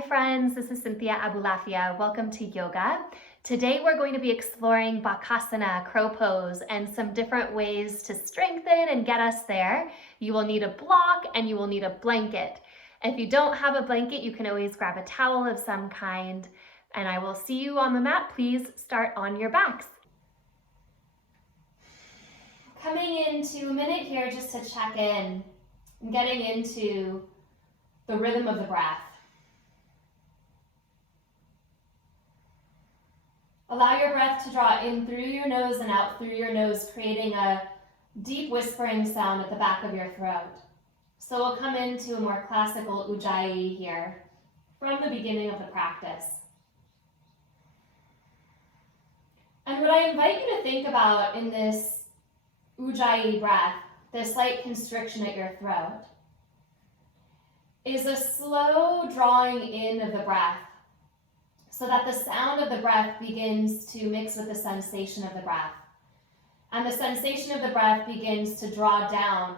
Hi friends, this is Cynthia Abulafia. Welcome to yoga. Today we're going to be exploring Bakasana, crow pose, and some different ways to strengthen and get us there. You will need a block and you will need a blanket. If you don't have a blanket, you can always grab a towel of some kind, and I will see you on the mat. Please start on your backs. Coming into a minute here just to check in and getting into the rhythm of the breath. Allow your breath to draw in through your nose and out through your nose, creating a deep whispering sound at the back of your throat. So we'll come into a more classical Ujjayi here from the beginning of the practice. And what I invite you to think about in this Ujjayi breath, this light constriction at your throat, is a slow drawing in of the breath, so that the sound of the breath begins to mix with the sensation of the breath. And the sensation of the breath begins to draw down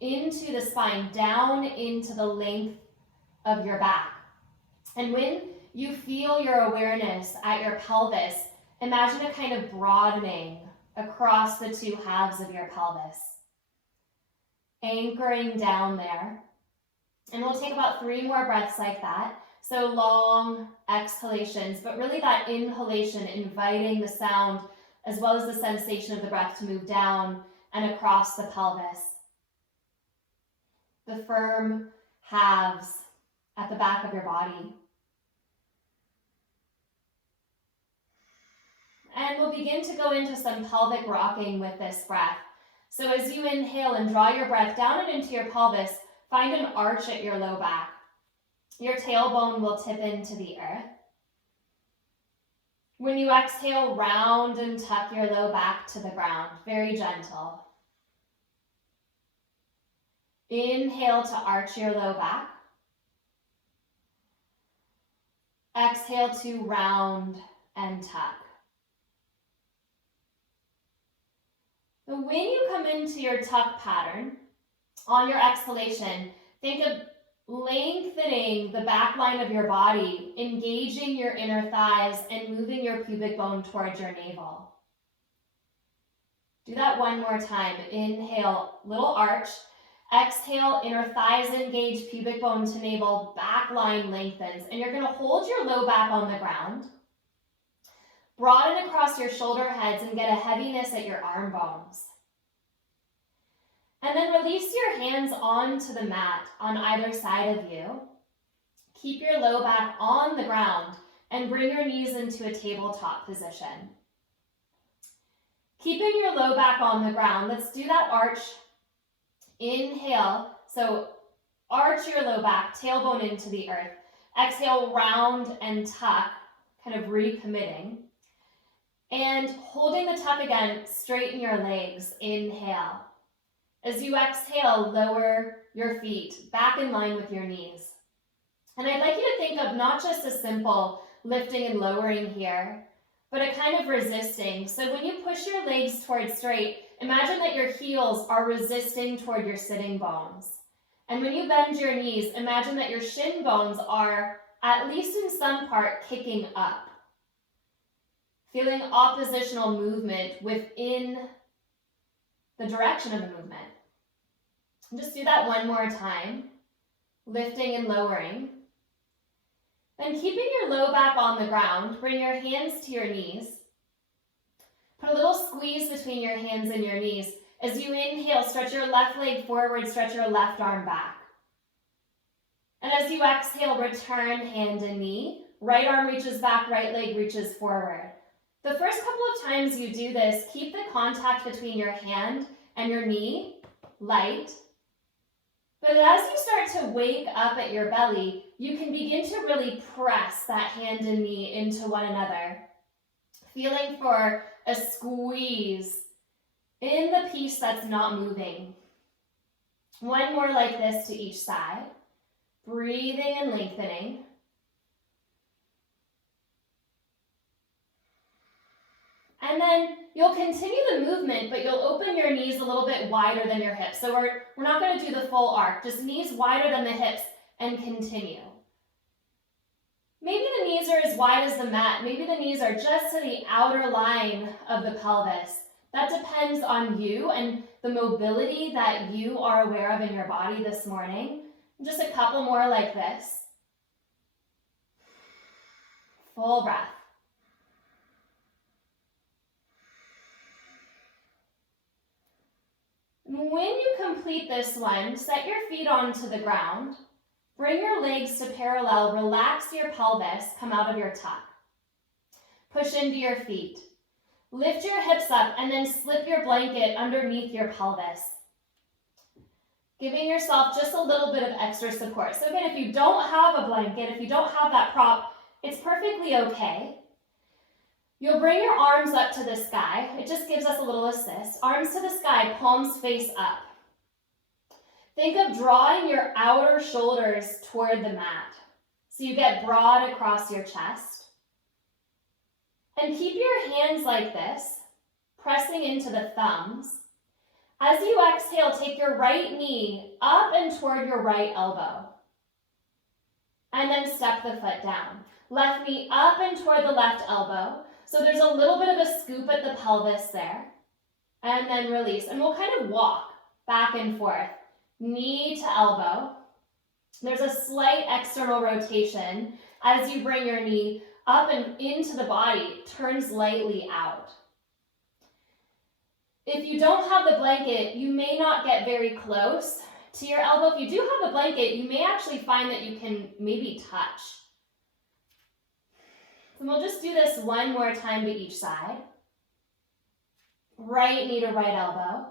into the spine, down into the length of your back. And when you feel your awareness at your pelvis, imagine a kind of broadening across the two halves of your pelvis, anchoring down there. And we'll take about 3 more breaths like that. So long exhalations, but really that inhalation inviting the sound as well as the sensation of the breath to move down and across the pelvis. The firm halves at the back of your body. And we'll begin to go into some pelvic rocking with this breath. So as you inhale and draw your breath down and into your pelvis, find an arch at your low back. Your tailbone will tip into the earth. When you exhale, round and tuck your low back to the ground, very gentle. Inhale to arch your low back. Exhale to round and tuck. And when you come into your tuck pattern, on your exhalation, think of lengthening the back line of your body, engaging your inner thighs and moving your pubic bone towards your navel. Do that one more time. Inhale, little arch. Exhale, inner thighs engage, pubic bone to navel, back line lengthens. And you're going to hold your low back on the ground. Broaden across your shoulder heads and get a heaviness at your arm bones. And then release your hands onto the mat on either side of you. Keep your low back on the ground and bring your knees into a tabletop position. Keeping your low back on the ground, let's do that arch. Inhale, so arch your low back, tailbone into the earth. Exhale, round and tuck, kind of recommitting. And holding the tuck again, straighten your legs. Inhale. As you exhale, lower your feet back in line with your knees. And I'd like you to think of not just a simple lifting and lowering here, but a kind of resisting. So when you push your legs towards straight, imagine that your heels are resisting toward your sitting bones. And when you bend your knees, imagine that your shin bones are, at least in some part, kicking up. Feeling oppositional movement within the direction of the movement. Just do that one more time, lifting and lowering. Then keeping your low back on the ground, bring your hands to your knees. Put a little squeeze between your hands and your knees. As you inhale, stretch your left leg forward, stretch your left arm back. And as you exhale, return hand and knee. Right arm reaches back, right leg reaches forward. The first couple of times you do this, keep the contact between your hand and your knee light. But as you start to wake up at your belly, you can begin to really press that hand and knee into one another. Feeling for a squeeze in the piece that's not moving. One more like this to each side. Breathing and lengthening. And then you'll continue the movement, but you'll open your knees a little bit wider than your hips. So we're not going to do the full arc, just knees wider than the hips and continue. are as wide as the mat. Maybe the knees are just to the outer line of the pelvis. That depends on you and the mobility that you are aware of in your body this morning. Just a couple more like this. Full breath. When you complete this one, set your feet onto the ground. Bring your legs to parallel, relax your pelvis, come out of your tuck. Push into your feet. Lift your hips up and then slip your blanket underneath your pelvis. Giving yourself just a little bit of extra support. So again, if you don't have a blanket, if you don't have that prop, it's perfectly okay. You'll bring your arms up to the sky. It just gives us a little assist. Arms to the sky, palms face up. Think of drawing your outer shoulders toward the mat. So you get broad across your chest. And keep your hands like this, pressing into the thumbs. As you exhale, take your right knee up and toward your right elbow. And then step the foot down. Left knee up and toward the left elbow. So there's a little bit of a scoop at the pelvis there. And then release. And we'll kind of walk back and forth. Knee to elbow. There's a slight external rotation as you bring your knee up and into the body, turns lightly out. If you don't have the blanket, you may not get very close to your elbow. If you do have the blanket, you may actually find that you can maybe touch. And we'll just do this one more time to each side. Right knee to right elbow.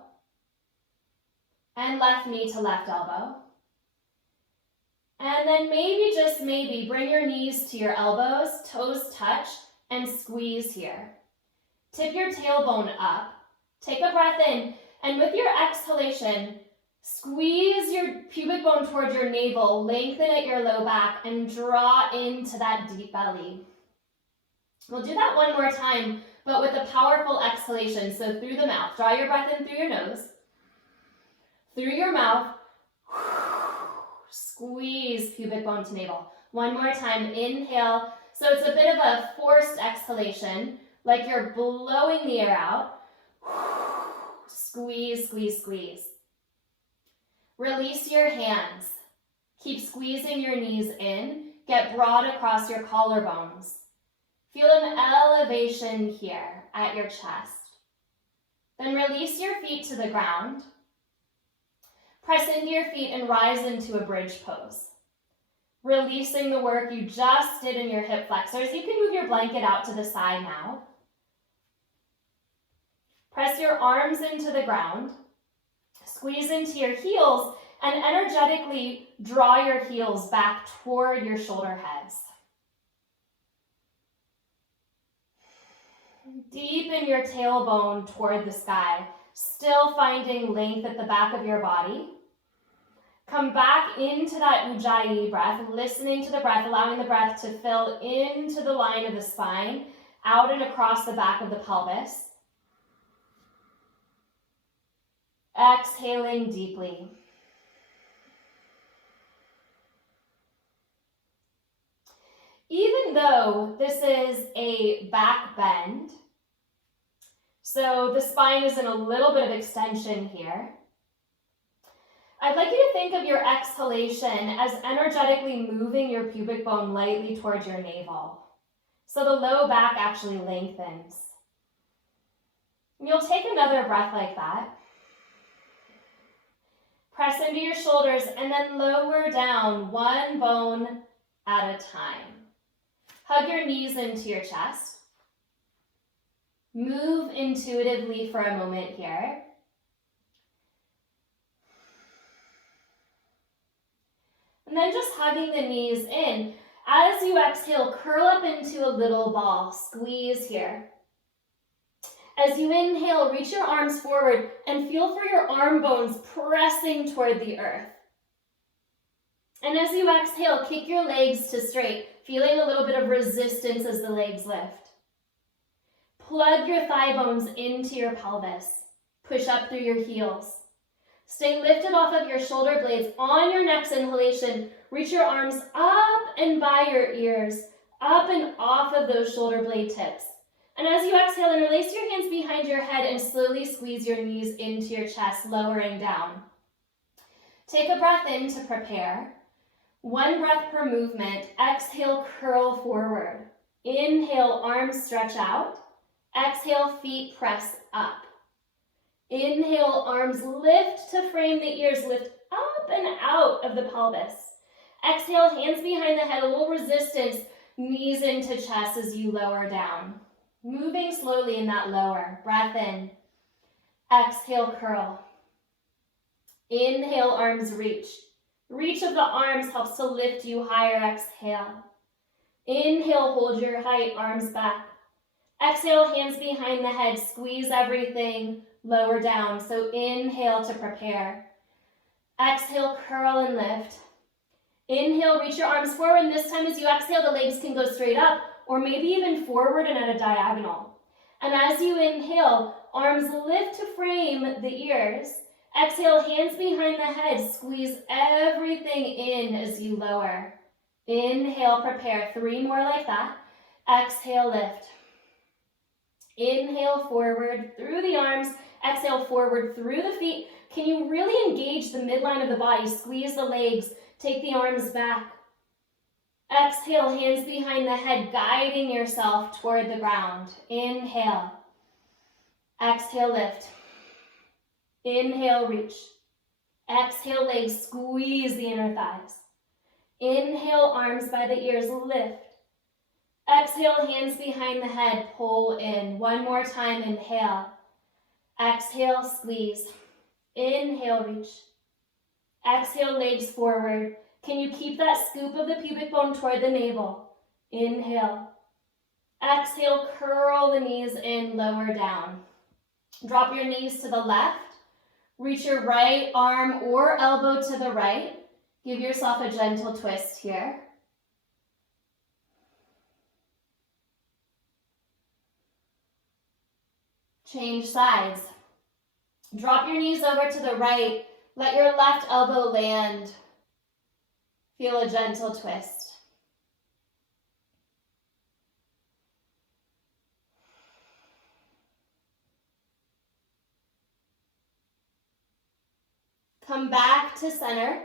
And left knee to left elbow. And then maybe, just maybe, bring your knees to your elbows, toes touch, and squeeze here. Tip your tailbone up. Take a breath in, and with your exhalation, squeeze your pubic bone towards your navel, lengthen at your low back, and draw into that deep belly. We'll do that one more time, but with a powerful exhalation. So through the mouth, draw your breath in through your nose, through your mouth, squeeze pubic bone to navel. One more time, inhale. So it's a bit of a forced exhalation, like you're blowing the air out. Squeeze, squeeze, squeeze. Release your hands. Keep squeezing your knees in. Get broad across your collarbones. Feel an elevation here at your chest. Then release your feet to the ground. Press into your feet and rise into a bridge pose. Releasing the work you just did in your hip flexors. You can move your blanket out to the side now. Press your arms into the ground. Squeeze into your heels and energetically draw your heels back toward your shoulder heads. Deepen your tailbone toward the sky, still finding length at the back of your body. Come back into that Ujjayi breath, listening to the breath, allowing the breath to fill into the line of the spine, out and across the back of the pelvis. Exhaling deeply. Even though this is a back bend, so the spine is in a little bit of extension here, I'd like you to think of your exhalation as energetically moving your pubic bone lightly towards your navel. So the low back actually lengthens. And you'll take another breath like that. Press into your shoulders and then lower down one bone at a time. Hug your knees into your chest. Move intuitively for a moment here. And then just hugging the knees in. As you exhale, curl up into a little ball. Squeeze here. As you inhale, reach your arms forward and feel for your arm bones pressing toward the earth. And as you exhale, kick your legs to straight, feeling a little bit of resistance as the legs lift. Plug your thigh bones into your pelvis. Push up through your heels. Stay lifted off of your shoulder blades. On your next inhalation, reach your arms up and by your ears, up and off of those shoulder blade tips. And as you exhale, interlace your hands behind your head and slowly squeeze your knees into your chest, lowering down. Take a breath in to prepare. 1 breath per movement. Exhale, curl forward. Inhale, arms stretch out. Exhale, feet press up. Inhale, arms lift to frame the ears, lift up and out of the pelvis. Exhale, hands behind the head, a little resistance, knees into chest as you lower down. Moving slowly in that lower. Breath in. Exhale, curl. Inhale, arms reach. Reach of the arms helps to lift you higher. Exhale. Inhale, hold your height, arms back. Exhale, hands behind the head, squeeze everything, lower down. So inhale to prepare. Exhale, curl and lift. Inhale, reach your arms forward. And this time as you exhale, the legs can go straight up or maybe even forward and at a diagonal. And as you inhale, arms lift to frame the ears. Exhale, hands behind the head, squeeze everything in as you lower. Inhale, prepare. 3 more like that. Exhale, lift. Inhale, forward through the arms. Exhale, forward through the feet. Can you really engage the midline of the body? Squeeze the legs. Take the arms back. Exhale, hands behind the head, guiding yourself toward the ground. Inhale. Exhale, lift. Inhale, reach. Exhale, legs, squeeze the inner thighs. Inhale, arms by the ears, lift. Exhale, hands behind the head, pull in. 1 more time, inhale. Exhale, squeeze. Inhale, reach. Exhale, legs forward. Can you keep that scoop of the pubic bone toward the navel? Inhale. Exhale, curl the knees in, lower down. Drop your knees to the left. Reach your right arm or elbow to the right. Give yourself a gentle twist here. Change sides. Drop your knees over to the right. Let your left elbow land. Feel a gentle twist. Come back to center.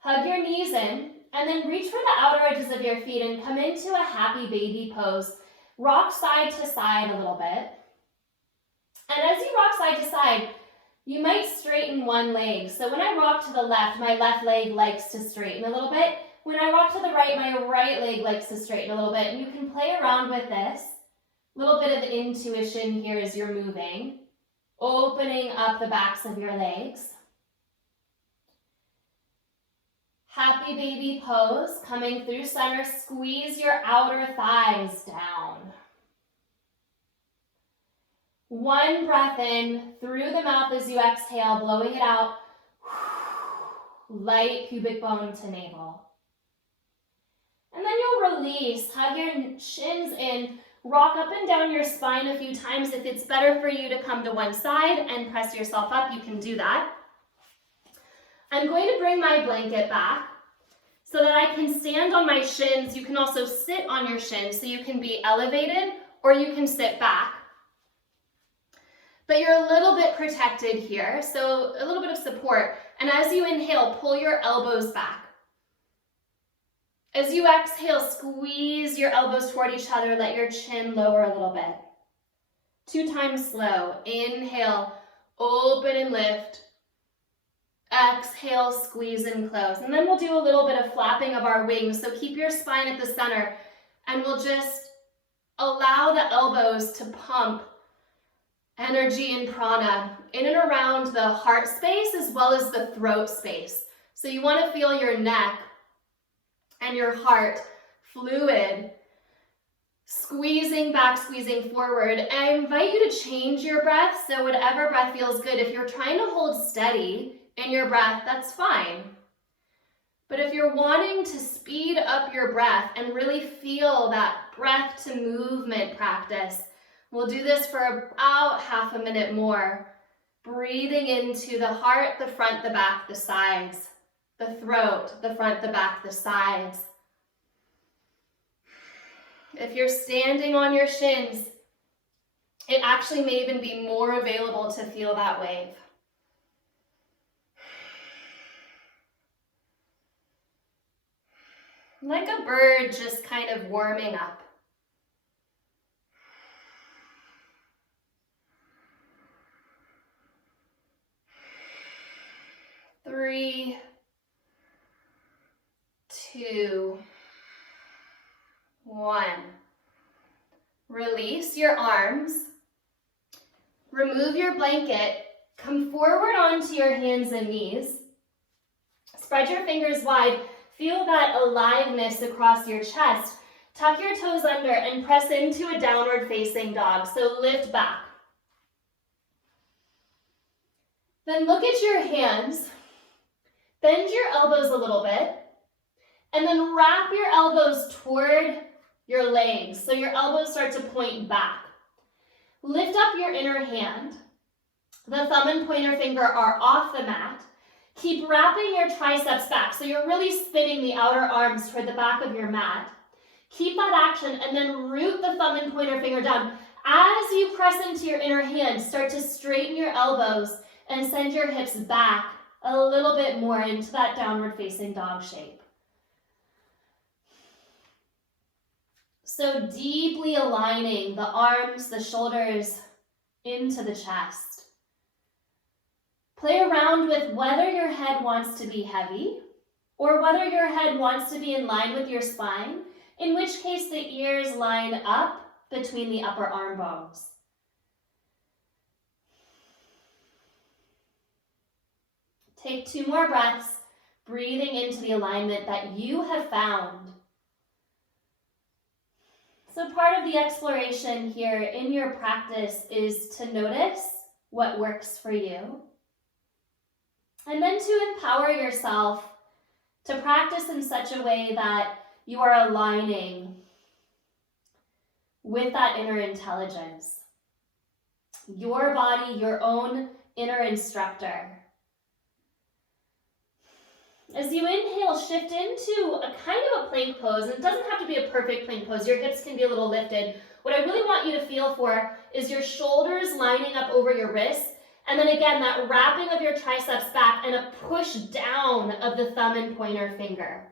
Hug your knees in, and then reach for the outer edges of your feet and come into a happy baby pose. Rock side to side a little bit. And as you rock side to side, you might straighten one leg. So when I rock to the left, my left leg likes to straighten a little bit. When I rock to the right, my right leg likes to straighten a little bit. And you can play around with this. A little bit of intuition here as you're moving. Opening up the backs of your legs. Happy baby pose. Coming through center, squeeze your outer thighs down. 1 breath in through the mouth as you exhale, blowing it out. Light pubic bone to navel. And then you'll release, hug your shins in, rock up and down your spine a few times. If it's better for you to come to one side and press yourself up, you can do that. I'm going to bring my blanket back so that I can stand on my shins. You can also sit on your shins, so you can be elevated or you can sit back. But you're a little bit protected here, so a little bit of support. And as you inhale, pull your elbows back. As you exhale, squeeze your elbows toward each other. Let your chin lower a little bit. 2 times slow. Inhale, open and lift. Exhale, squeeze and close. And then we'll do a little bit of flapping of our wings. So keep your spine at the center, and we'll just allow the elbows to pump energy and prana in and around the heart space as well as the throat space. So you want to feel your neck and your heart fluid, squeezing back, squeezing forward. And I invite you to change your breath, so whatever breath feels good. If you're trying to hold steady in your breath, that's fine. But if you're wanting to speed up your breath and really feel that breath to movement practice, we'll do this for about half a minute more. Breathing into the heart, the front, the back, the sides. The throat, the front, the back, the sides. If you're standing on your shins, it actually may even be more available to feel that wave. Like a bird just kind of warming up. Three, two, one. Release your arms. Remove your blanket. Come forward onto your hands and knees. Spread your fingers wide. Feel that aliveness across your chest. Tuck your toes under and press into a downward facing dog. So lift back. Then look at your hands. Bend your elbows a little bit. And then wrap your elbows toward your legs. So your elbows start to point back. Lift up your inner hand. The thumb and pointer finger are off the mat. Keep wrapping your triceps back, so you're really spinning the outer arms toward the back of your mat. Keep that action and then root the thumb and pointer finger down. As you press into your inner hand, start to straighten your elbows and send your hips back a little bit more into that downward facing dog shape. So deeply aligning the arms, the shoulders into the chest. Play around with whether your head wants to be heavy or whether your head wants to be in line with your spine, in which case the ears line up between the upper arm bones. Take 2 more breaths, breathing into the alignment that you have found. So part of the exploration here in your practice is to notice what works for you. And then to empower yourself to practice in such a way that you are aligning with that inner intelligence. Your body, your own inner instructor. As you inhale, shift into a kind of a plank pose. And it doesn't have to be a perfect plank pose. Your hips can be a little lifted. What I really want you to feel for is your shoulders lining up over your wrists. And then again, that wrapping of your triceps back and a push down of the thumb and pointer finger.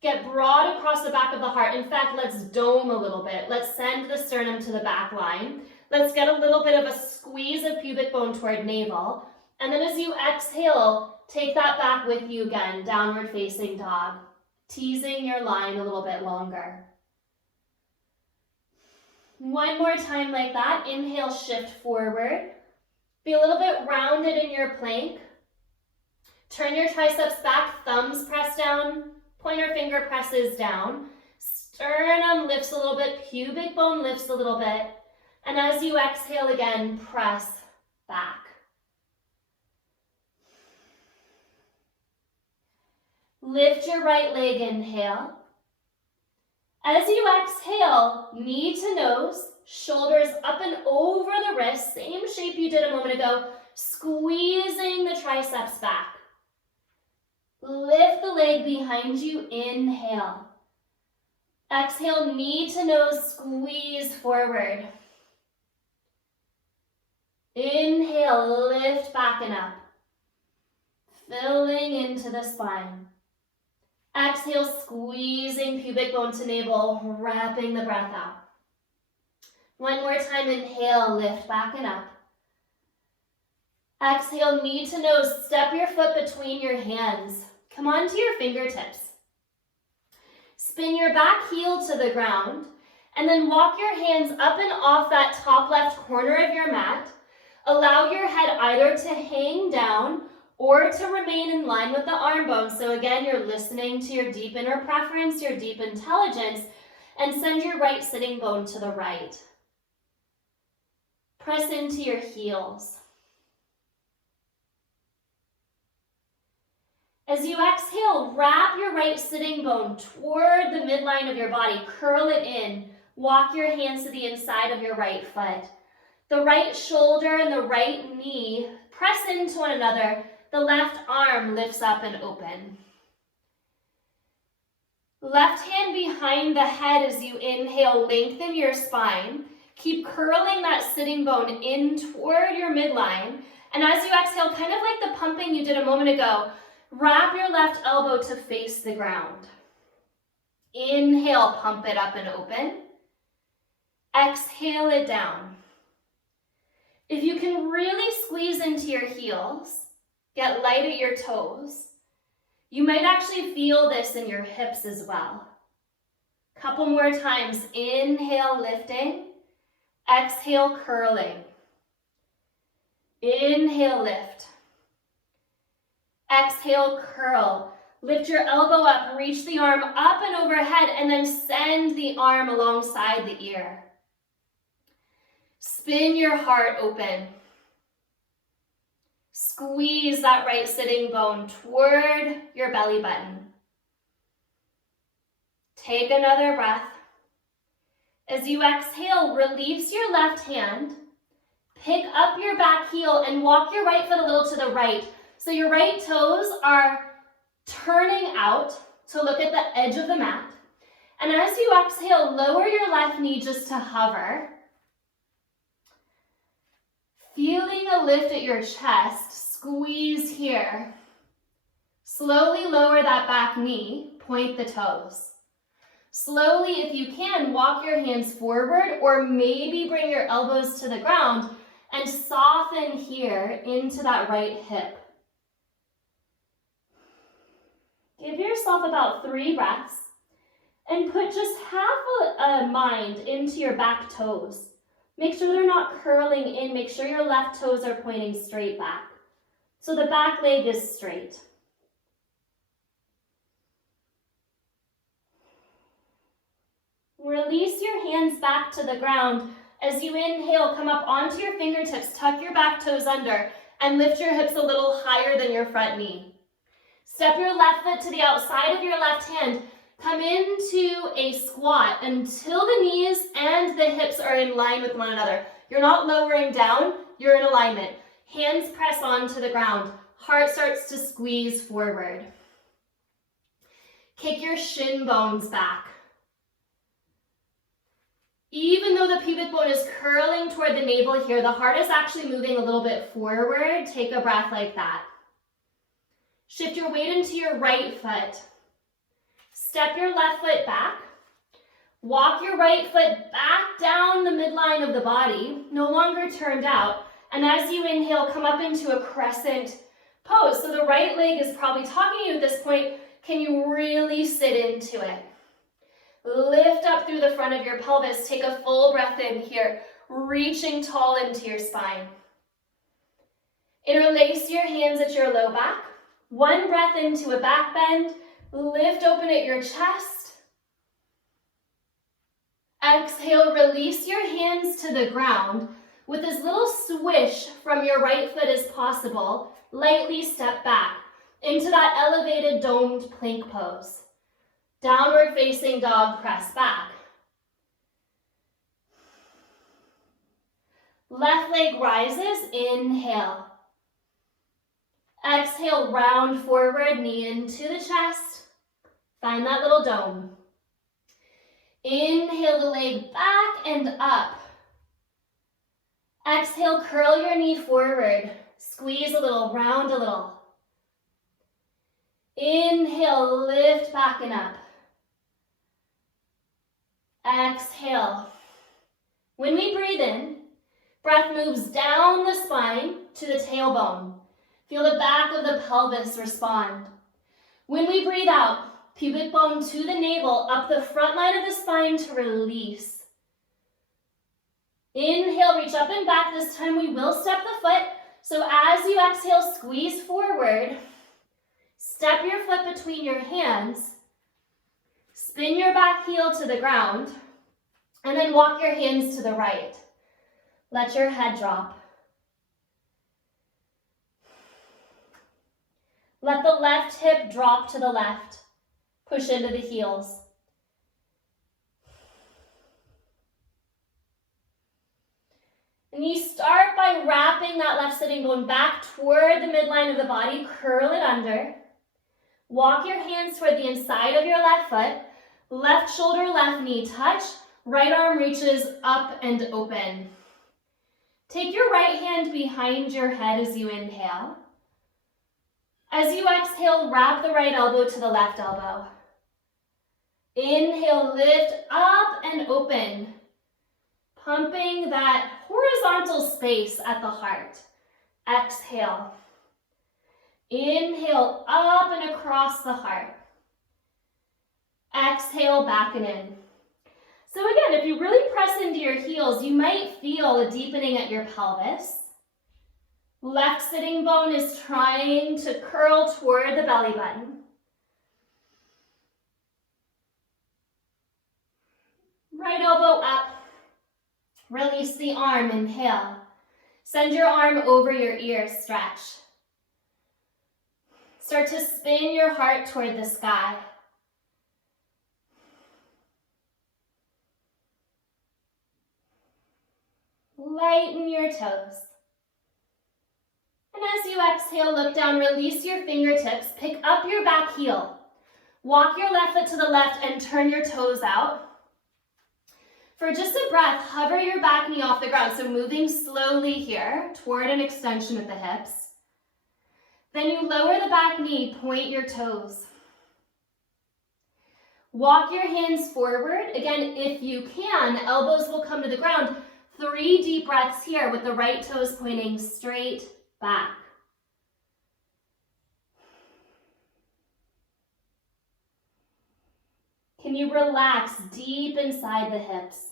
Get broad across the back of the heart. In fact, let's dome a little bit. Let's send the sternum to the back line. Let's get a little bit of a squeeze of pubic bone toward navel. And then as you exhale, take that back with you again, downward facing dog, teasing your line a little bit longer. One more time like that. Inhale, shift forward. Be a little bit rounded in your plank. Turn your triceps back, thumbs press down, pointer finger presses down. Sternum lifts a little bit, pubic bone lifts a little bit. And as you exhale again, press back. Lift your right leg, inhale. As you exhale, knee to nose, shoulders up and over the wrist, same shape you did a moment ago, squeezing the triceps back. Lift the leg behind you, inhale. Exhale, knee to nose, squeeze forward. Inhale, lift back and up, filling into the spine. Exhale, squeezing pubic bone to navel, wrapping the breath out. One more time, inhale, lift back and up. Exhale, knee to nose, step your foot between your hands. Come onto your fingertips. Spin your back heel to the ground, and then walk your hands up and off that top left corner of your mat. Allow your head either to hang down or to remain in line with the arm bones. So again, you're listening to your deep inner preference, your deep intelligence, and send your right sitting bone to the right. Press into your heels. As you exhale, wrap your right sitting bone toward the midline of your body. Curl it in. Walk your hands to the inside of your right foot. The right shoulder and the right knee press into one another. The left arm lifts up and open. Left hand behind the head as you inhale, lengthen your spine. Keep curling that sitting bone in toward your midline. And as you exhale, kind of like the pumping you did a moment ago, wrap your left elbow to face the ground. Inhale, pump it up and open. Exhale it down. If you can really squeeze into your heels, get light at your toes, you might actually feel this in your hips as well. Couple more times. Inhale, lifting. Exhale, curling. Inhale, lift. Exhale, curl. Lift your elbow up, reach the arm up and overhead, and then send the arm alongside the ear. Spin your heart open. Squeeze that right sitting bone toward your belly button. Take another breath. As you exhale, release your left hand. Pick up your back heel and walk your right foot a little to the right. So your right toes are turning out to look at the edge of the mat. And as you exhale, lower your left knee just to hover. Feeling a lift at your chest, squeeze here. Slowly lower that back knee, point the toes. Slowly, if you can, walk your hands forward or maybe bring your elbows to the ground and soften here into that right hip. Give yourself about 3 breaths and put just half a mind into your back toes. Make sure they're not curling in. Make sure your left toes are pointing straight back. So the back leg is straight. Release your hands back to the ground. As you inhale, come up onto your fingertips, tuck your back toes under, and lift your hips a little higher than your front knee. Step your left foot to the outside of your left hand. Come into a squat until the knees and the hips are in line with one another. You're not lowering down, you're in alignment. Hands press onto the ground. Heart starts to squeeze forward. Kick your shin bones back. Even though the pubic bone is curling toward the navel here, the heart is actually moving a little bit forward. Take a breath like that. Shift your weight into your right foot. Step your left foot back. Walk your right foot back down the midline of the body, no longer turned out. And as you inhale, come up into a crescent pose. So the right leg is probably talking to you at this point. Can you really sit into it? Lift up through the front of your pelvis. Take a full breath in here, reaching tall into your spine. Interlace your hands at your low back. 1 breath into a back bend. Lift open at your chest. Exhale, release your hands to the ground. With as little swish from your right foot as possible, lightly step back into that elevated domed plank pose. Downward facing dog, press back. Left leg rises, inhale. Exhale, round forward, knee into the chest. Find that little dome. Inhale the leg back and up. Exhale, curl your knee forward. Squeeze a little, round a little. Inhale, lift back and up. Exhale. When we breathe in, breath moves down the spine to the tailbone. Feel the back of the pelvis respond. When we breathe out, pubic bone to the navel, up the front line of the spine to release. Inhale, reach up and back. This time we will step the foot. So as you exhale, squeeze forward. Step your foot between your hands. Spin your back heel to the ground. And then walk your hands to the right. Let your head drop. Let the left hip drop to the left. Push into the heels. And you start by wrapping that left sitting bone back toward the midline of the body. Curl it under. Walk your hands toward the inside of your left foot. Left shoulder, left knee touch. Right arm reaches up and open. Take your right hand behind your head as you inhale. As you exhale, wrap the right elbow to the left elbow. Inhale, lift up and open, pumping that horizontal space at the heart. Exhale. Inhale, up and across the heart. Exhale, back and in. So again, if you really press into your heels, you might feel a deepening at your pelvis. Left sitting bone is trying to curl toward the belly button. Right elbow up. Release the arm, inhale. Send your arm over your ear, stretch. Start to spin your heart toward the sky. Lighten your toes. And as you exhale, look down, release your fingertips, pick up your back heel. Walk your left foot to the left and turn your toes out. For just a breath, hover your back knee off the ground, so moving slowly here toward an extension at the hips. Then you lower the back knee, point your toes. Walk your hands forward. Again, if you can, elbows will come to the ground. 3 deep breaths here with the right toes pointing straight back. Can you relax deep inside the hips?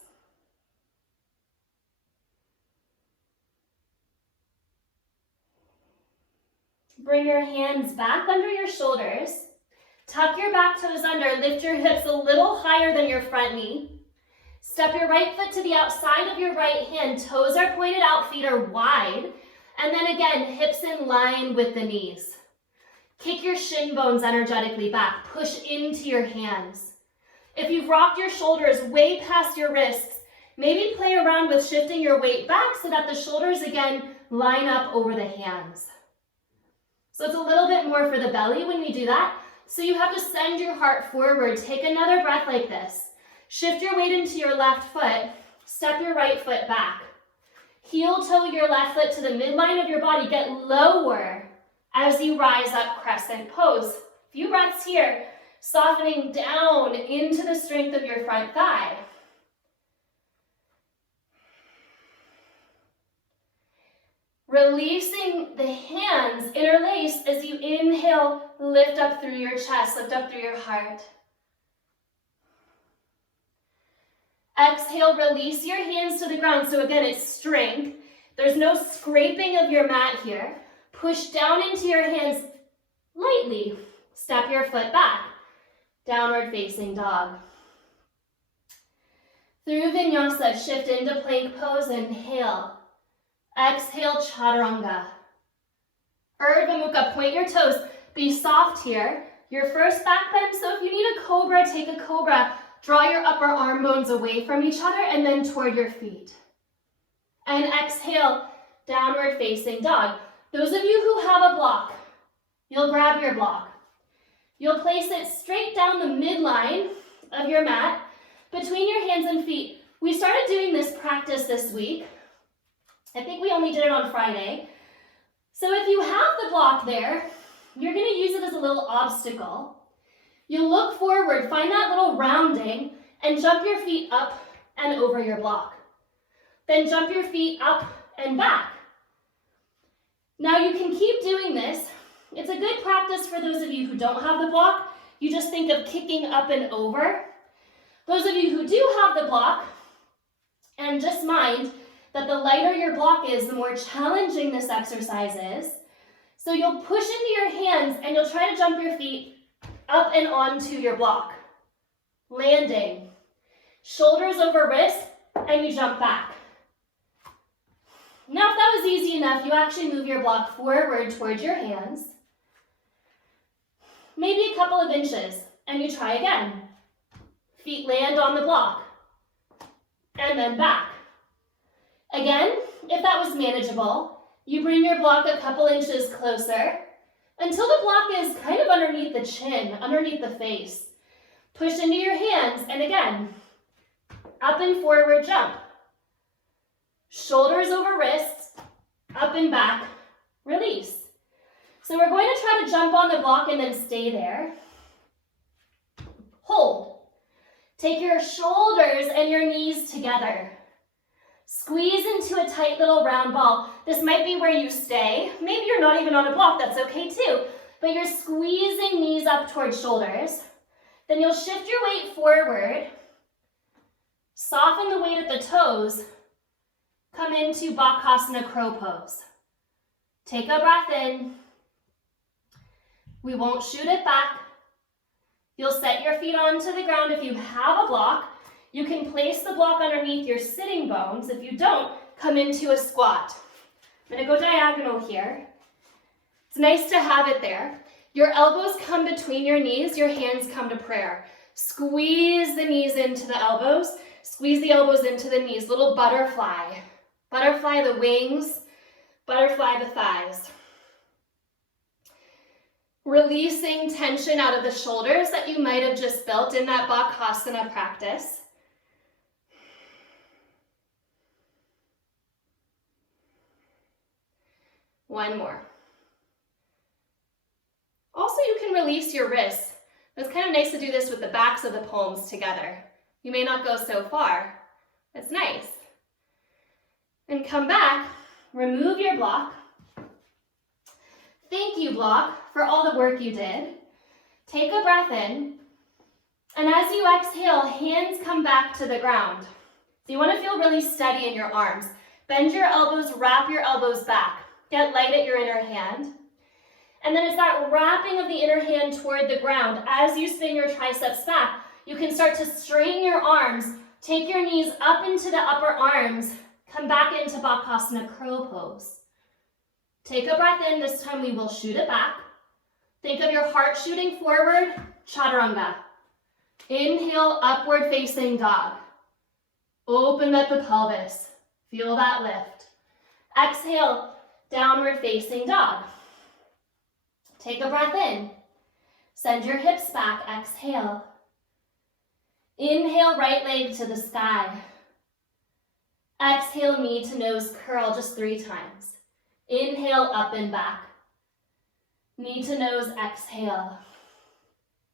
Bring your hands back under your shoulders. Tuck your back toes under. Lift your hips a little higher than your front knee. Step your right foot to the outside of your right hand. Toes are pointed out, feet are wide. And then again, hips in line with the knees. Kick your shin bones energetically back. Push into your hands. If you've rocked your shoulders way past your wrists, maybe play around with shifting your weight back so that the shoulders again line up over the hands. So it's a little bit more for the belly when we do that. So you have to send your heart forward. Take another breath like this. Shift your weight into your left foot. Step your right foot back. Heel toe your left foot to the midline of your body. Get lower as you rise up, crescent pose. Few breaths here. Softening down into the strength of your front thigh. Releasing the hands, interlace as you inhale, lift up through your chest, lift up through your heart. Exhale, release your hands to the ground. So again, it's strength. There's no scraping of your mat here. Push down into your hands lightly. Step your foot back. Downward facing dog. Through vinyasa, shift into plank pose, inhale. Exhale, chaturanga. Urdhva Mukha, point your toes. Be soft here. Your first back bend, so if you need a cobra, take a cobra. Draw your upper arm bones away from each other and then toward your feet. And exhale, downward facing dog. Those of you who have a block, you'll grab your block. You'll place it straight down the midline of your mat between your hands and feet. We started doing this practice this week. I think we only did it on Friday. So if you have the block there, you're going to use it as a little obstacle. You'll look forward, find that little rounding, and jump your feet up and over your block. Then jump your feet up and back. Now you can keep doing this. It's a good practice for those of you who don't have the block. You just think of kicking up and over. Those of you who do have the block, and just mind that the lighter your block is, the more challenging this exercise is. So you'll push into your hands and you'll try to jump your feet up and onto your block. Landing. Shoulders over wrist, and you jump back. Now if that was easy enough, you actually move your block forward towards your hands. Maybe a couple of inches, and you try again. Feet land on the block, and then back. Again, if that was manageable, you bring your block a couple inches closer until the block is kind of underneath the chin, underneath the face. Push into your hands, and again, up and forward jump. Shoulders over wrists, up and back, release. So we're going to try to jump on the block and then stay there. Hold. Take your shoulders and your knees together. Squeeze into a tight little round ball. This might be where you stay. Maybe you're not even on a block, that's okay too. But you're squeezing knees up towards shoulders. Then you'll shift your weight forward. Soften the weight at the toes. Come into Bakasana crow pose. Take a breath in. We won't shoot it back. You'll set your feet onto the ground if you have a block. You can place the block underneath your sitting bones. If you don't, come into a squat. I'm going to go diagonal here. It's nice to have it there. Your elbows come between your knees, your hands come to prayer. Squeeze the knees into the elbows, squeeze the elbows into the knees. Little butterfly. Butterfly the wings, butterfly the thighs. Releasing tension out of the shoulders that you might have just built in that Bakasana practice. One more. Also, you can release your wrists. It's kind of nice to do this with the backs of the palms together. You may not go so far. That's nice. And come back, remove your block. Thank you, block, for all the work you did. Take a breath in. And as you exhale, hands come back to the ground. So you want to feel really steady in your arms. Bend your elbows, wrap your elbows back. Get light at your inner hand. And then it's that wrapping of the inner hand toward the ground. As you spin your triceps back, you can start to straighten your arms. Take your knees up into the upper arms. Come back into Bakasana crow pose. Take a breath in. This time we will shoot it back. Think of your heart shooting forward, chaturanga. Inhale, upward facing dog. Open up the pelvis. Feel that lift. Exhale, downward facing dog. Take a breath in. Send your hips back. Exhale. Inhale, right leg to the sky. Exhale, knee to nose curl just 3 times. Inhale, up and back. Knee to nose, exhale.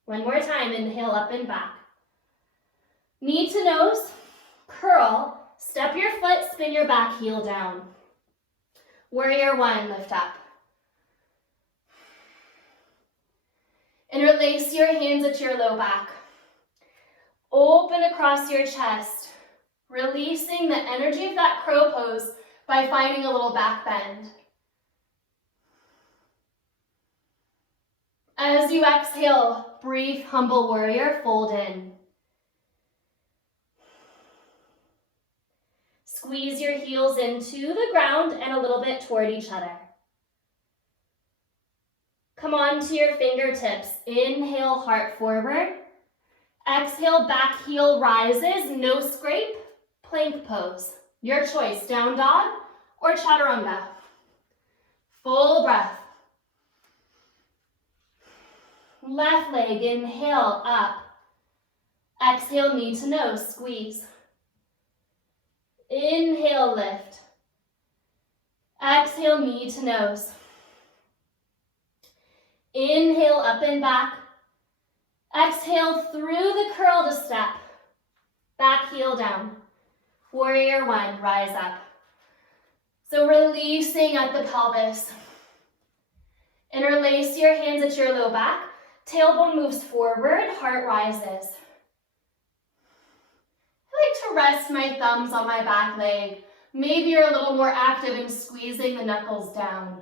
One more time, inhale, up and back. Knee to nose, curl. Step your foot, spin your back heel down. Warrior 1, lift up. Interlace your hands at your low back. Open across your chest, releasing the energy of that crow pose by finding a little back bend. As you exhale, brief humble warrior, fold in. Squeeze your heels into the ground and a little bit toward each other. Come on to your fingertips. Inhale, heart forward. Exhale, back heel rises, no scrape, plank pose. Your choice, down dog or chaturanga. Full breath. Left leg, inhale, up. Exhale, knee to nose, squeeze. Inhale, lift. Exhale, knee to nose. Inhale, up and back. Exhale, through the curl to step. Back heel down. Warrior 1, rise up. So releasing at the pelvis. Interlace your hands at your low back. Tailbone moves forward, heart rises. I like to rest my thumbs on my back leg. Maybe you're a little more active in squeezing the knuckles down.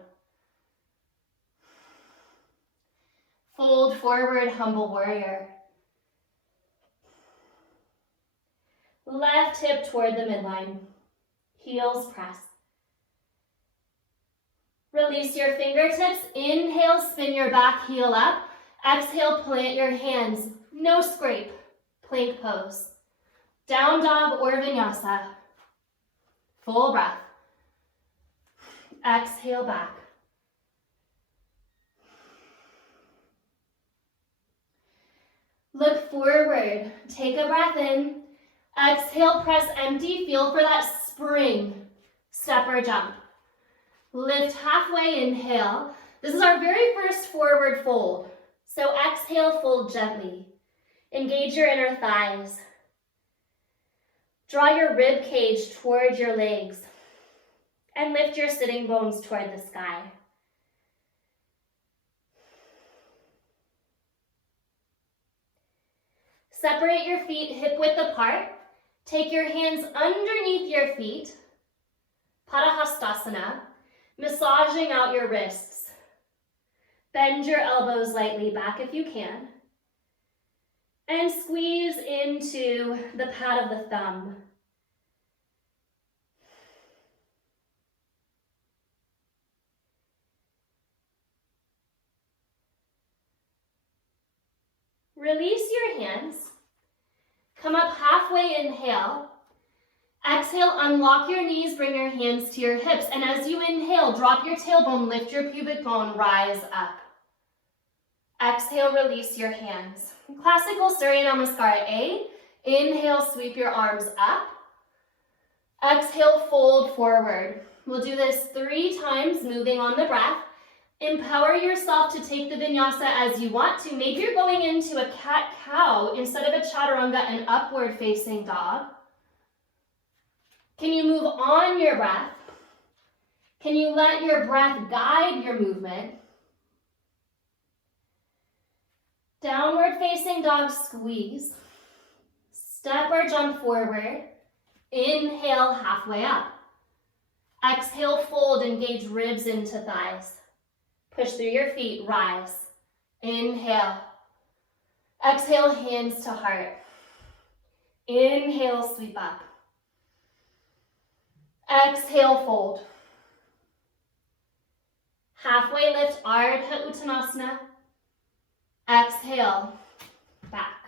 Fold forward, humble warrior. Left hip toward the midline. Heels press. Release your fingertips. Inhale, spin your back heel up. Exhale, plant your hands. No scrape. Plank pose. Down dog or vinyasa. Full breath. Exhale back. Look forward. Take a breath in. Exhale, press empty. Feel for that spring. Step or jump. Lift halfway, inhale. This is our very first forward fold. So exhale, fold gently. Engage your inner thighs. Draw your rib cage toward your legs. And lift your sitting bones toward the sky. Separate your feet hip width apart. Take your hands underneath your feet. Padahastasana, massaging out your wrists. Bend your elbows lightly back if you can. And squeeze into the pad of the thumb. Release your hands. Come up halfway, inhale. Exhale, unlock your knees, bring your hands to your hips. And as you inhale, drop your tailbone, lift your pubic bone, rise up. Exhale, release your hands. Classical Surya Namaskar A. Inhale, sweep your arms up. Exhale, fold forward. We'll do this 3 times, moving on the breath. Empower yourself to take the vinyasa as you want to. Maybe you're going into a cat-cow instead of a chaturanga, an upward facing dog. Can you move on your breath? Can you let your breath guide your movement? Downward facing dog, squeeze. Step or jump forward. Inhale, halfway up. Exhale, fold, engage ribs into thighs. Push through your feet, rise. Inhale. Exhale, hands to heart. Inhale, sweep up. Exhale, fold. Halfway lift, Ardha Uttanasana. Exhale, back.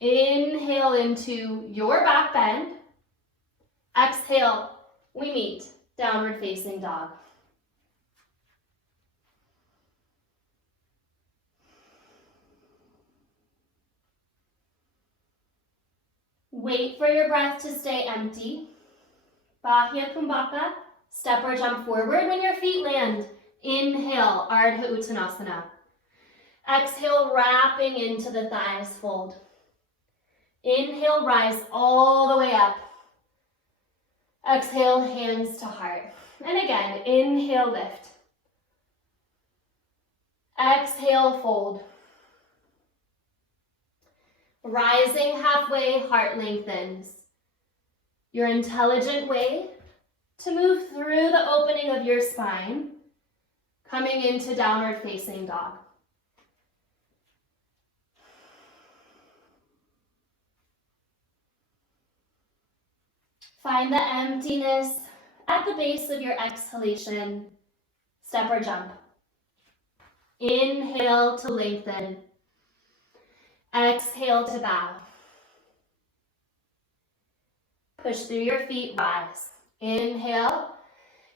Inhale into your back bend. Exhale, we meet, downward facing dog. Wait for your breath to stay empty. Bahya Kumbhaka, step or jump forward when your feet land. Inhale, Ardha Uttanasana. Exhale, wrapping into the thighs, fold. Inhale, rise all the way up. Exhale, hands to heart. And again, inhale, lift. Exhale, fold. Rising halfway, heart lengthens. Your intelligent way to move through the opening of your spine, coming into downward facing dog. Find the emptiness at the base of your exhalation. Step or jump. Inhale to lengthen. Exhale to bow. Push through your feet, rise. Inhale,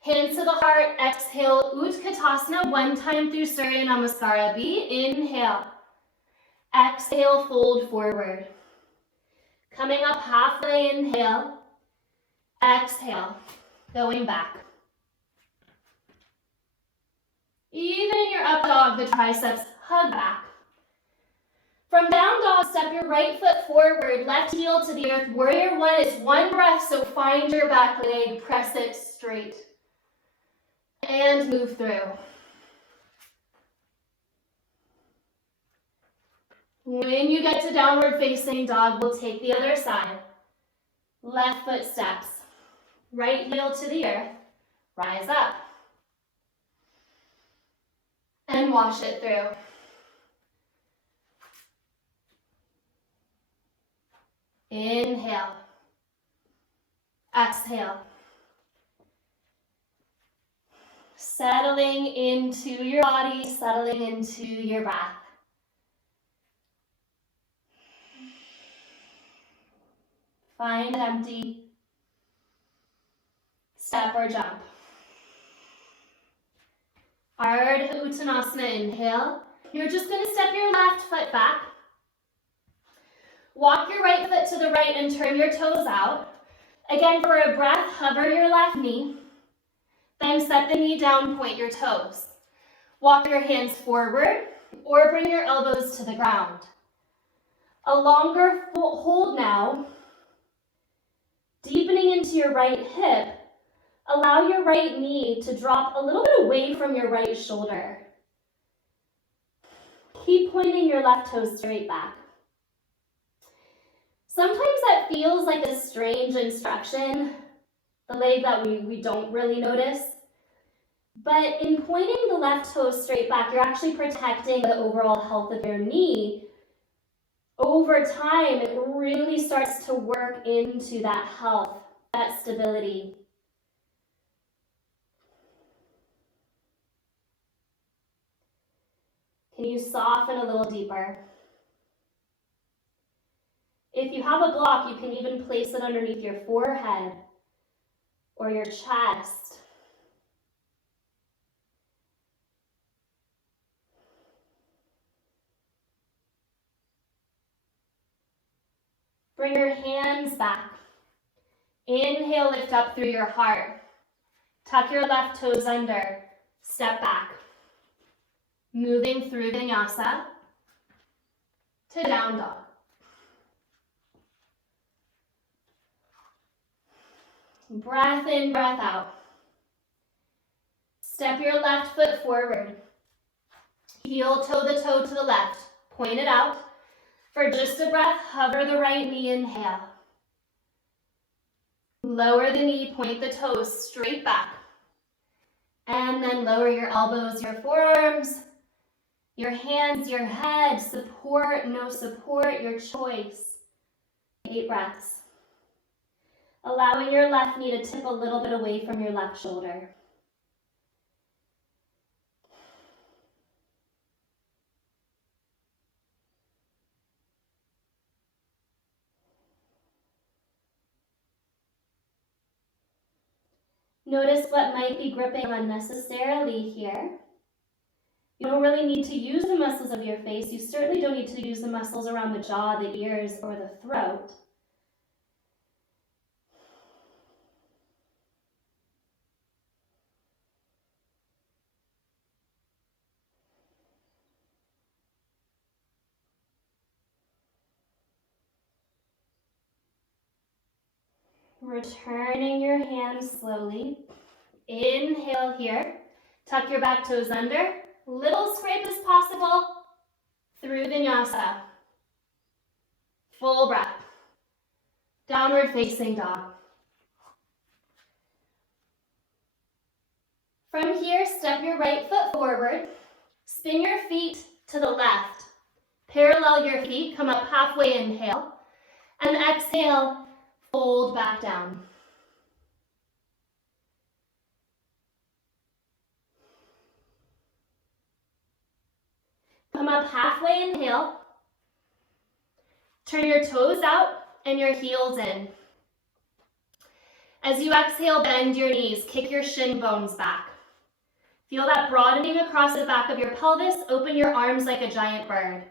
hands to the heart. Exhale, Utkatasana, 1 time through Surya Namaskara B. Inhale. Exhale, fold forward. Coming up halfway, inhale. Exhale, going back. Even in your up dog, the triceps hug back. From down dog, step your right foot forward, left heel to the earth. Warrior 1 is 1 breath, so find your back leg, press it straight. And move through. When you get to downward facing dog, we'll take the other side. Left foot steps. Right heel to the earth. Rise up. And wash it through. Inhale. Exhale. Settling into your body, settling into your breath. Find empty. Step or jump. Ardha Uttanasana, inhale. You're just going to step your left foot back. Walk your right foot to the right and turn your toes out. Again, for a breath, hover your left knee. Then set the knee down, point your toes. Walk your hands forward or bring your elbows to the ground. A longer hold now. Deepening into your right hip, allow your right knee to drop a little bit away from your right shoulder. Keep pointing your left toes straight back. Sometimes that feels like a strange instruction, the leg that we don't really notice. But in pointing the left toe straight back, you're actually protecting the overall health of your knee. Over time, it really starts to work into that health, that stability. Can you soften a little deeper? If you have a block, you can even place it underneath your forehead or your chest. Bring your hands back. Inhale, lift up through your heart. Tuck your left toes under. Step back. Moving through vinyasa to down dog. Breath in, breath out. Step your left foot forward. Heel toe the toe to the left. Point it out. For just a breath, hover the right knee, inhale. Lower the knee, point the toes straight back. And then lower your elbows, your forearms, your hands, your head. Support, no support, your choice. 8 breaths. Allowing your left knee to tip a little bit away from your left shoulder. Notice what might be gripping unnecessarily here. You don't really need to use the muscles of your face. You certainly don't need to use the muscles around the jaw, the ears, or the throat. Returning your hands slowly. Inhale here. Tuck your back toes under. Little scrape as possible through vinyasa. Full breath. Downward facing dog. From here, step your right foot forward. Spin your feet to the left. Parallel your feet. Come up halfway, inhale. And exhale, fold back down. Come up halfway, inhale. Turn your toes out and your heels in. As you exhale, bend your knees, kick your shin bones back. Feel that broadening across the back of your pelvis. Open your arms like a giant bird.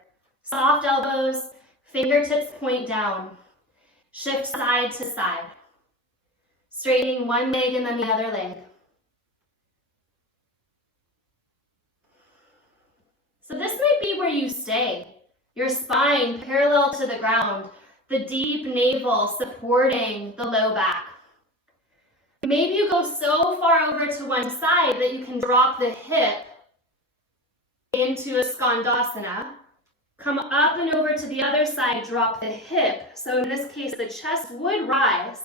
Soft elbows, fingertips point down. Shift side to side. Straightening one leg and then the other leg. So this might be where you stay. Your spine parallel to the ground, the deep navel supporting the low back. Maybe you go so far over to one side that you can drop the hip into a skandasana. Come up and over to the other side, drop the hip. So in this case, the chest would rise.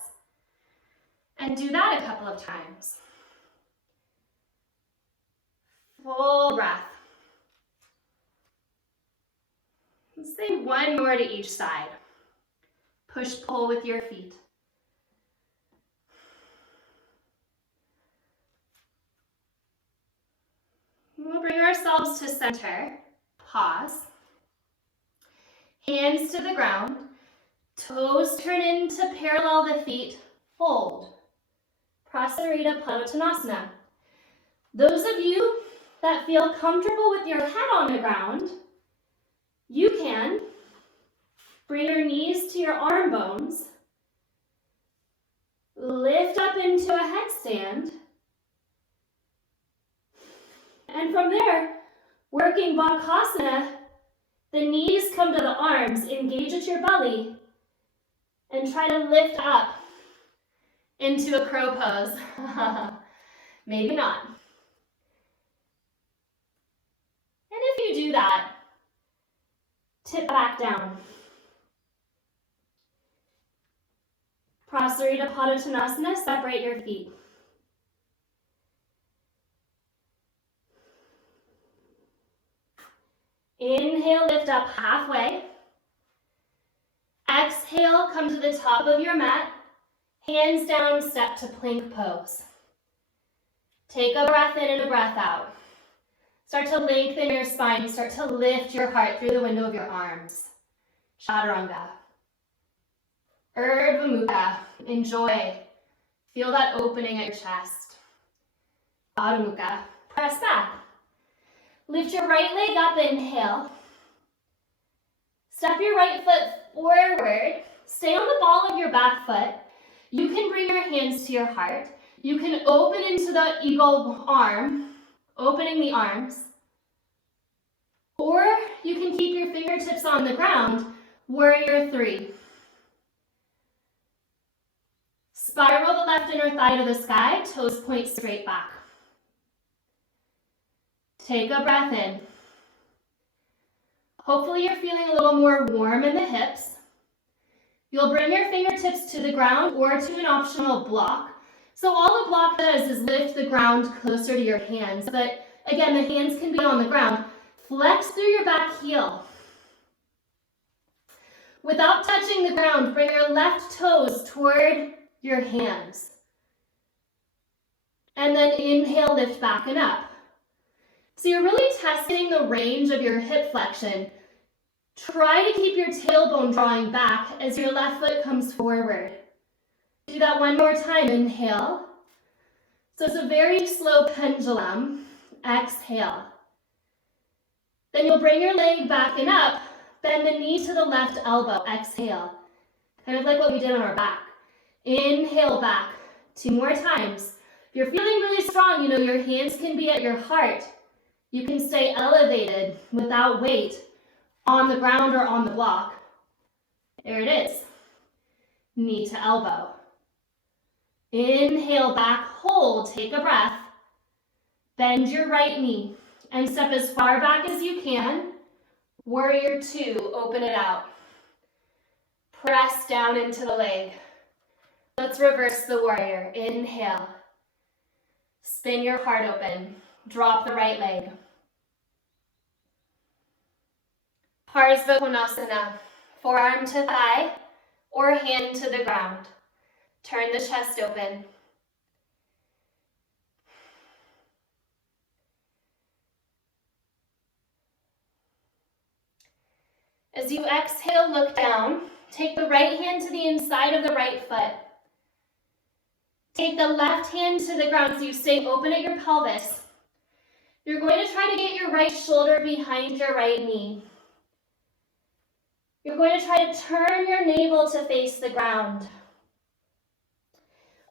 And do that a couple of times. Full breath. Let's say one more to each side. Push, pull with your feet. We'll bring ourselves to center. Pause. Hands to the ground. Toes turn in to parallel the feet. Fold. Prasarita Padottanasana. Those of you that feel comfortable with your head on the ground, you can Bring your knees to your arm bones. Lift up into a headstand. And from there, working Bakasana, the knees come to the arms, engage at your belly, and try to lift up into a crow pose. Maybe not. And if you do that, tip back down. Prasarita Padottanasana, separate your feet. Inhale, lift up halfway. Exhale, come to the top of your mat. Hands down, step to plank pose. Take a breath in and a breath out. Start to lengthen your spine. Start to lift your heart through the window of your arms. Chaturanga. Urdhva Mukha. Enjoy. Feel that opening at your chest. Adho Mukha. Press back. Lift your right leg up, inhale. Step your right foot forward. Stay on the ball of your back foot. You can bring your hands to your heart. You can open into the eagle arm, opening the arms. Or you can keep your fingertips on the ground, warrior three. Spiral the left inner thigh to the sky, toes point straight back. Take a breath in. Hopefully you're feeling a little more warm in the hips. You'll bring your fingertips to the ground or to an optional block. So all the block does is lift the ground closer to your hands. But again, the hands can be on the ground. Flex through your back heel. Without touching the ground, bring your left toes toward your hands. And then inhale, lift back and up. So you're really testing the range of your hip flexion. Try to keep your tailbone drawing back as your left foot comes forward. Do that one more time, inhale. So it's a very slow pendulum. Exhale. Then you'll bring your leg back and up, bend the knee to the left elbow, exhale. Kind of like what we did on our back. Inhale back, 2 more times. If you're feeling really strong, you know your hands can be at your heart. You can stay elevated without weight on the ground or on the block. There it is. Knee to elbow. Inhale back, hold, take a breath. Bend your right knee and step as far back as you can. Warrior two, open it out. Press down into the leg. Let's reverse the warrior. Inhale. Spin your heart open. Drop the right leg. Parsva Konasana. Forearm to thigh or hand to the ground. Turn the chest open. As you exhale, look down. Take the right hand to the inside of the right foot. Take the left hand to the ground so you stay open at your pelvis. You're going to try to get your right shoulder behind your right knee. You're going to try to turn your navel to face the ground.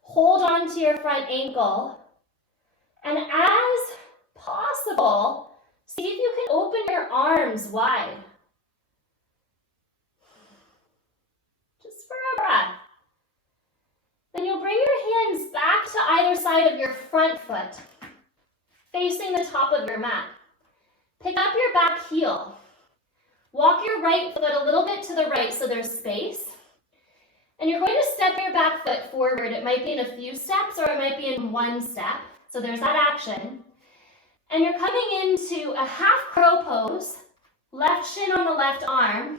Hold on to your front ankle. And as possible, see if you can open your arms wide. Just for a breath. Then you'll bring your hands back to either side of your front foot, facing the top of your mat. Pick up your back heel. Walk your right foot a little bit to the right so there's space. And you're going to step your back foot forward. It might be in a few steps or it might be in one step. So there's that action. And you're coming into a half crow pose, left shin on the left arm,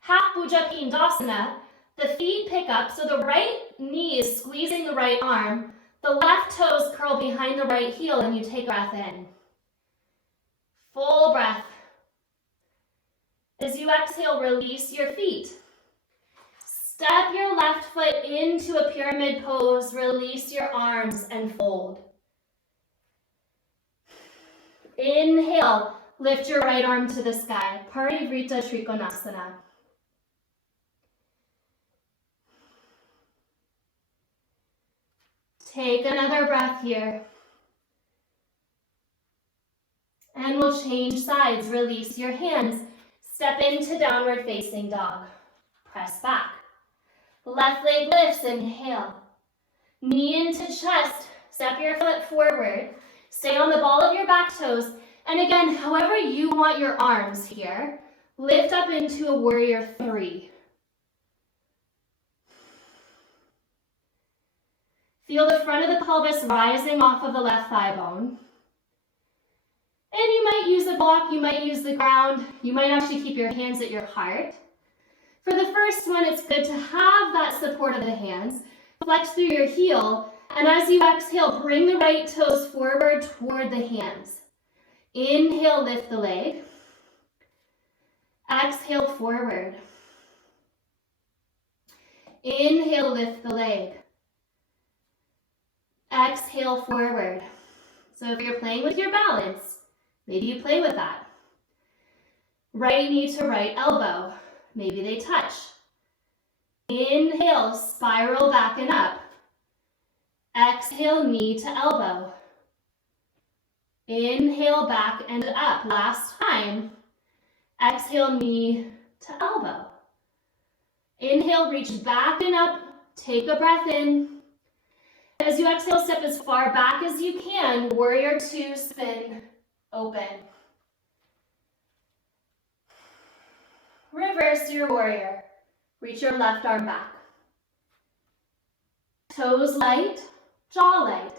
half Bhuja Pindasana. The feet pick up, so the right knee is squeezing the right arm. The left toes curl behind the right heel and you take a breath in. Full breath. As you exhale, release your feet. Step your left foot into a pyramid pose, release your arms and fold. Inhale, lift your right arm to the sky, Parivrita Trikonasana. Take another breath here. And we'll change sides. Release your hands. Step into downward facing dog. Press back. Left leg lifts, inhale. Knee into chest. Step your foot forward. Stay on the ball of your back toes. And again, however you want your arms here, lift up into a warrior 3. Feel the front of the pelvis rising off of the left thigh bone. And you might use a block, you might use the ground, you might actually keep your hands at your heart. For the first one, it's good to have that support of the hands. Flex through your heel, and as you exhale, bring the right toes forward toward the hands. Inhale, lift the leg. Exhale, forward. Inhale, lift the leg. Exhale, forward. So if you're playing with your balance, maybe you play with that. Right knee to right elbow. Maybe they touch. Inhale, spiral back and up. Exhale, knee to elbow. Inhale, back and up. Last time. Exhale, knee to elbow. Inhale, reach back and up. Take a breath in. As you exhale, step as far back as you can. Warrior 2, spin, open. Reverse your warrior. Reach your left arm back. Toes light, jaw light.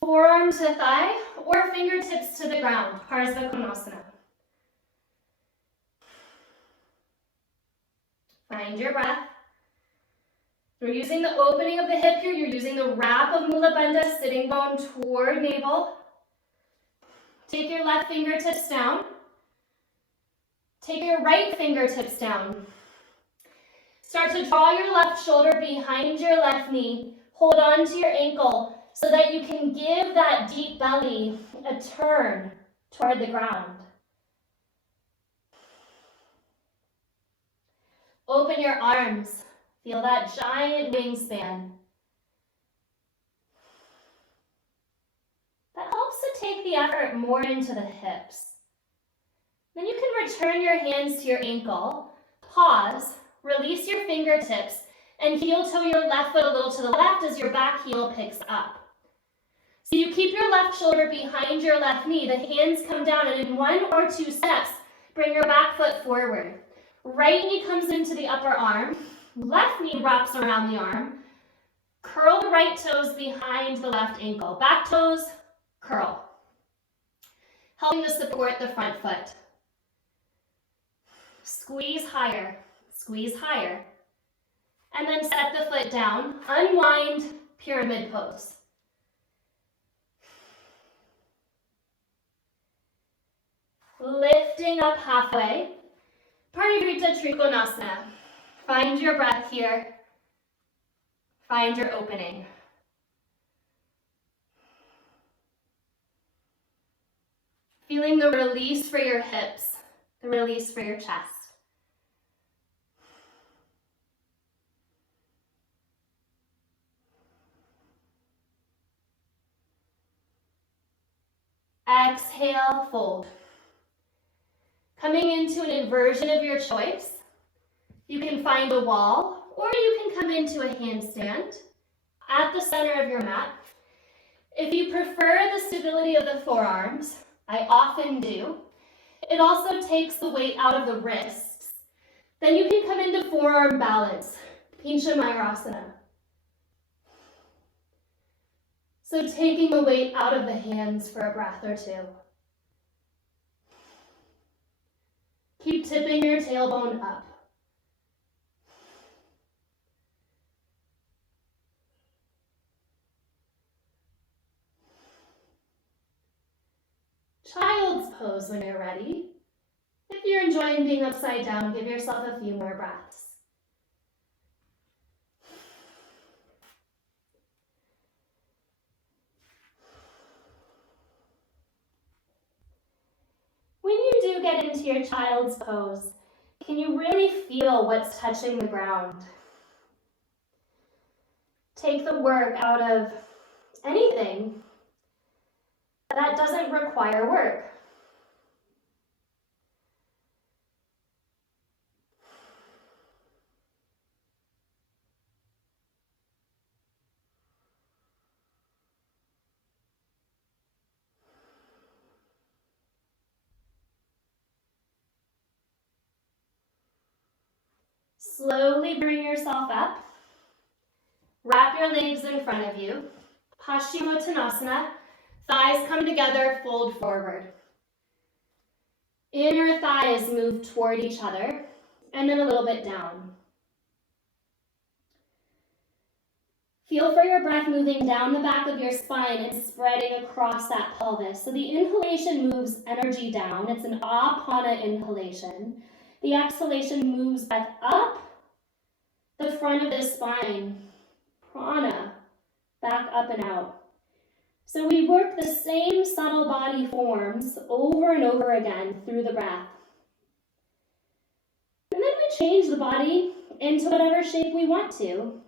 Forearm to thigh or fingertips to the ground. Bakasana. Find your breath. You're using the opening of the hip here. You're using the wrap of Mula Bandha, sitting bone toward navel. Take your left fingertips down. Take your right fingertips down. Start to draw your left shoulder behind your left knee. Hold on to your ankle so that you can give that deep belly a turn toward the ground. Open your arms. Feel that giant wingspan. That helps to take the effort more into the hips. Then you can return your hands to your ankle, pause, release your fingertips, and heel toe your left foot a little to the left as your back heel picks up. So you keep your left shoulder behind your left knee, the hands come down, and in 1 or 2 steps, bring your back foot forward. Right knee comes into the upper arm, left knee wraps around the arm, curl the right toes behind the left ankle, back toes, curl, helping to support the front foot. Squeeze higher, and then set the foot down, unwind, pyramid pose. Lifting up halfway, Parivrita Trikonasana. Find your breath here. Find your opening. Feeling the release for your hips, the release for your chest. Exhale, fold. Coming into an inversion of your choice. You can find a wall, or you can come into a handstand at the center of your mat. If you prefer the stability of the forearms, I often do, it also takes the weight out of the wrists. Then you can come into forearm balance, Pincha Mayurasana. So taking the weight out of the hands for a breath or two. Keep tipping your tailbone up. Child's pose when you're ready. If you're enjoying being upside down, give yourself a few more breaths. When you do get into your child's pose, can you really feel what's touching the ground? take the work out of anything that doesn't require work. Slowly bring yourself up. Wrap your legs in front of you. Paschimottanasana. Thighs come together, fold forward. Inner thighs move toward each other, and then a little bit down. Feel for your breath moving down the back of your spine and spreading across that pelvis. So the inhalation moves energy down. It's an apana inhalation. The exhalation moves breath up the front of the spine. Prana, back up and out. So we work the same subtle body forms over and over again through the breath. And then we change the body into whatever shape we want to.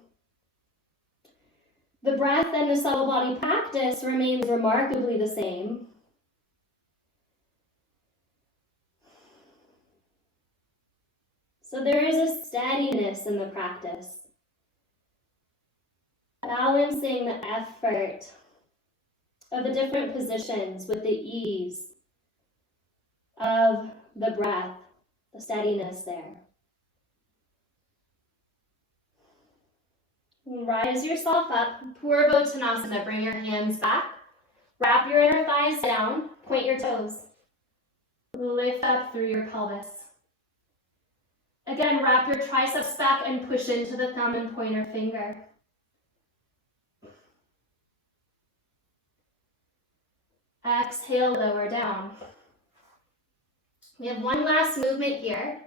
The breath and the subtle body practice remains remarkably the same. So there is a steadiness in the practice. Balancing the effort of the different positions with the ease of the breath, the steadiness there. Rise yourself up, Purvottanasana, bring your hands back. Wrap your inner thighs down, point your toes. Lift up through your pelvis. Again, wrap your triceps back and push into the thumb and pointer finger. Exhale, lower down. We have one last movement here.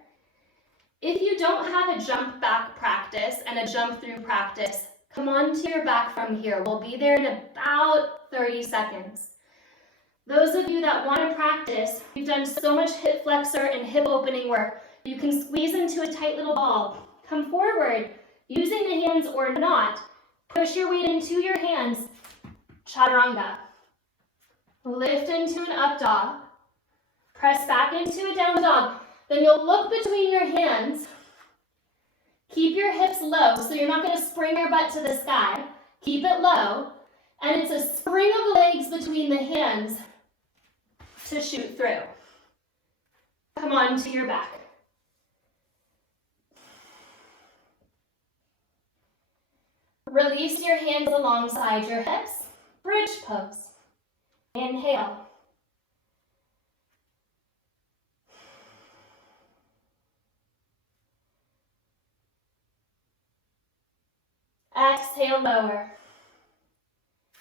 If you don't have a jump back practice and a jump through practice, come onto your back from here. We'll be there in about 30 seconds. Those of you that want to practice, we've done so much hip flexor and hip opening work. You can squeeze into a tight little ball. Come forward, using the hands or not. Push your weight into your hands. Chaturanga. Lift into an up dog. Press back into a down dog. Then you'll look between your hands. Keep your hips low, so you're not going to spring your butt to the sky. Keep it low. And it's a spring of the legs between the hands to shoot through. Come on to your back. Release your hands alongside your hips. Bridge pose. Inhale. Exhale, lower.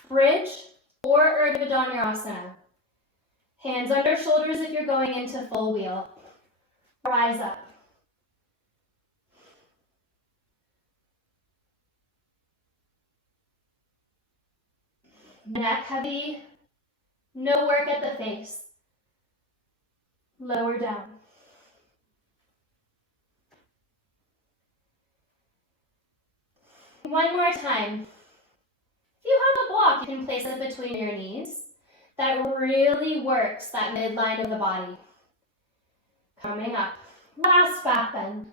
Bridge or Urdhva Dhanurasana. Hands under shoulders if you're going into full wheel. Rise up. Neck heavy. No work at the face. Lower down. One more time. If you have a block, you can place it between your knees. That really works that midline of the body. Coming up. Last back bend.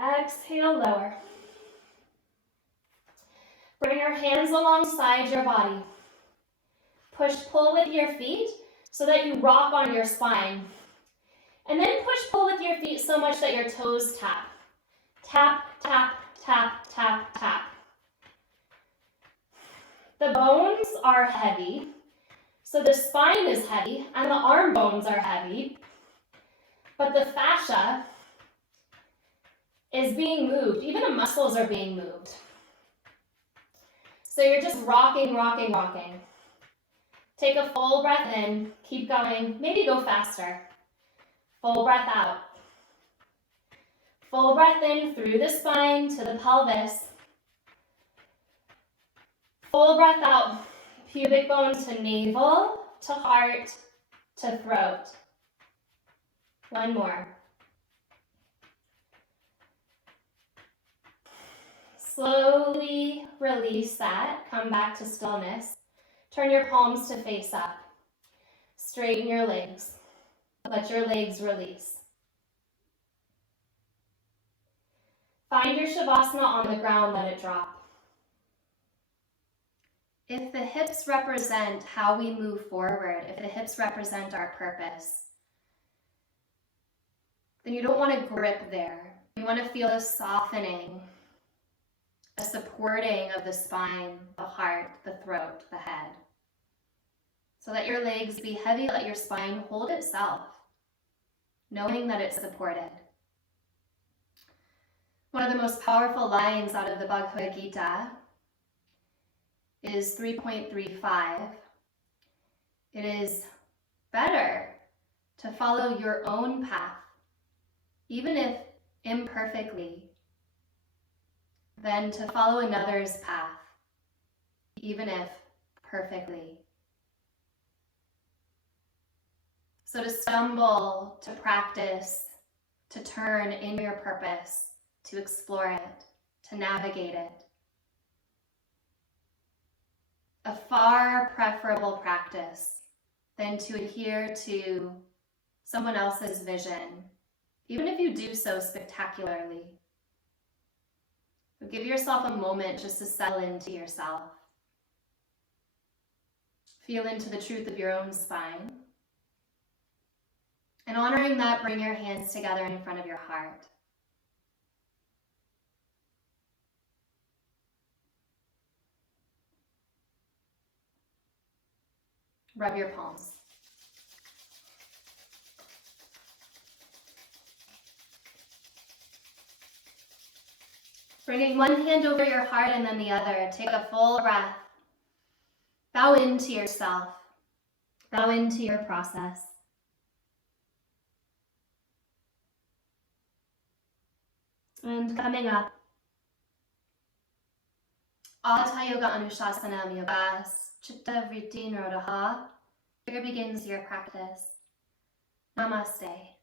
Exhale, lower. Bring your hands alongside your body. Push-pull with your feet so that you rock on your spine. And then push-pull with your feet so much that your toes tap. Tap, tap, tap, tap, tap. The bones are heavy, so the spine is heavy and the arm bones are heavy, but the fascia is being moved. Even the muscles are being moved. So you're just rocking, rocking, rocking. Take a full breath in, keep going, maybe go faster. Full breath out. Full breath in through the spine to the pelvis. Full breath out, pubic bone to navel, to heart, to throat. One more. Slowly release that. Come back to stillness. Turn your palms to face up. Straighten your legs. Let your legs release. Find your Shavasana on the ground, let it drop. If the hips represent how we move forward, if the hips represent our purpose, then you don't want to grip there. You want to feel a softening, a supporting of the spine, the heart, the throat, the head. So let your legs be heavy, let your spine hold itself, knowing that it's supported. One of the most powerful lines out of the Bhagavad Gita is 3.35. It is better to follow your own path, even if imperfectly, than to follow another's path, even if perfectly. So to stumble, to practice, to turn in your purpose, to explore it, to navigate it. A far preferable practice than to adhere to someone else's vision, even if you do so spectacularly. But give yourself a moment just to settle into yourself. Feel into the truth of your own spine. And honoring that, bring your hands together in front of your heart. Rub your palms. Bringing one hand over your heart and then the other. Take a full breath. Bow into yourself. Bow into your process. And coming up, Hatha Yoga Anushasana Yogas, Chitta Vritti Nirodha. Here begins your practice. Namaste.